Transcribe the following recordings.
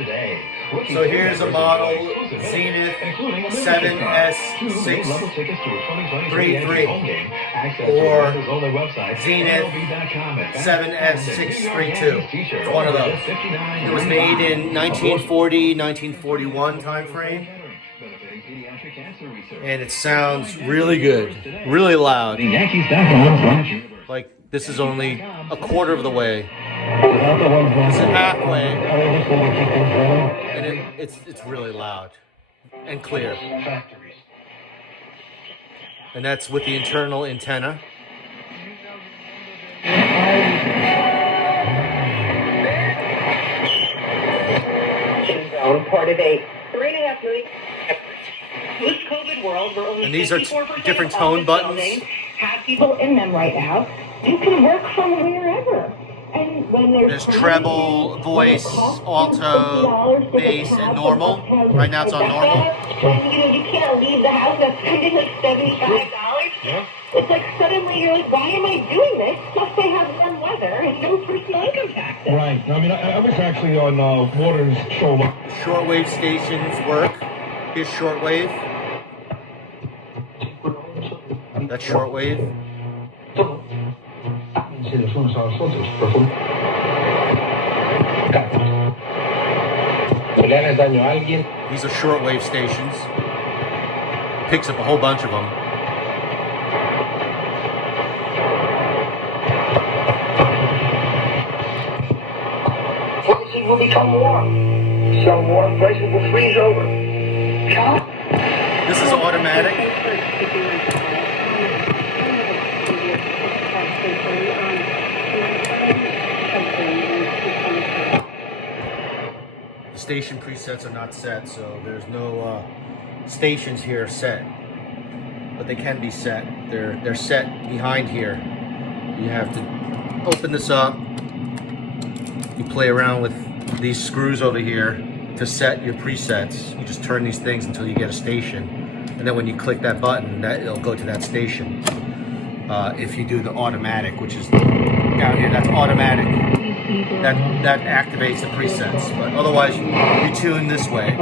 So here's a model Zenith 7S633 or Zenith 7S632. It's one of those. It was made in 1940, 1941 time frame. And it sounds really good, really loud. Like this is only a quarter of the way. This is halfway, and it's really loud and clear. And that's with the internal antenna. Part of a 3.5 million. This COVID world, where only and these are different tone buttons. Have people in them right now. You can work from wherever. And when there's treble, voice, alto, bass, and normal. Right now it's on normal. And you can't leave the house. That's spending like $75. Yeah. It's like suddenly you're like, why am I doing this? Plus they have warm weather and no personal income taxes. Right. I mean, I was actually on Water's show. Shortwave stations work. Here's shortwave. That's shortwave. These are shortwave stations. Picks up a whole bunch of them. Places will become warm. Some warm places will freeze over. This is automatic. The station presets are not set, so there's no stations here set, but they can be set. They're set behind here. You have to open this up. You play around with these screws over here to set your presets. You just turn these things until you get a station, and then when you click that button, it'll go to that station. If you do the automatic, which is down here, that's automatic. That activates the presets, but otherwise you tune this way.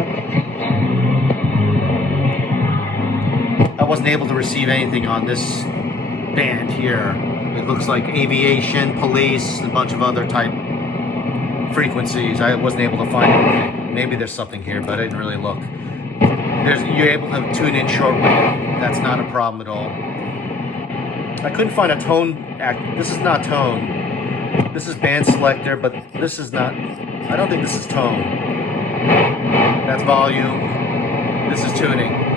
I wasn't able to receive anything on this band here. It looks like aviation, police, a bunch of other type frequencies. I wasn't able to find anything. Maybe there's something here, but I didn't really look. You're able to tune in shortwave. That's not a problem at all. I couldn't find a tone. This is not tone. This is band selector, but this is not. I don't think this is tone. That's volume. This is tuning.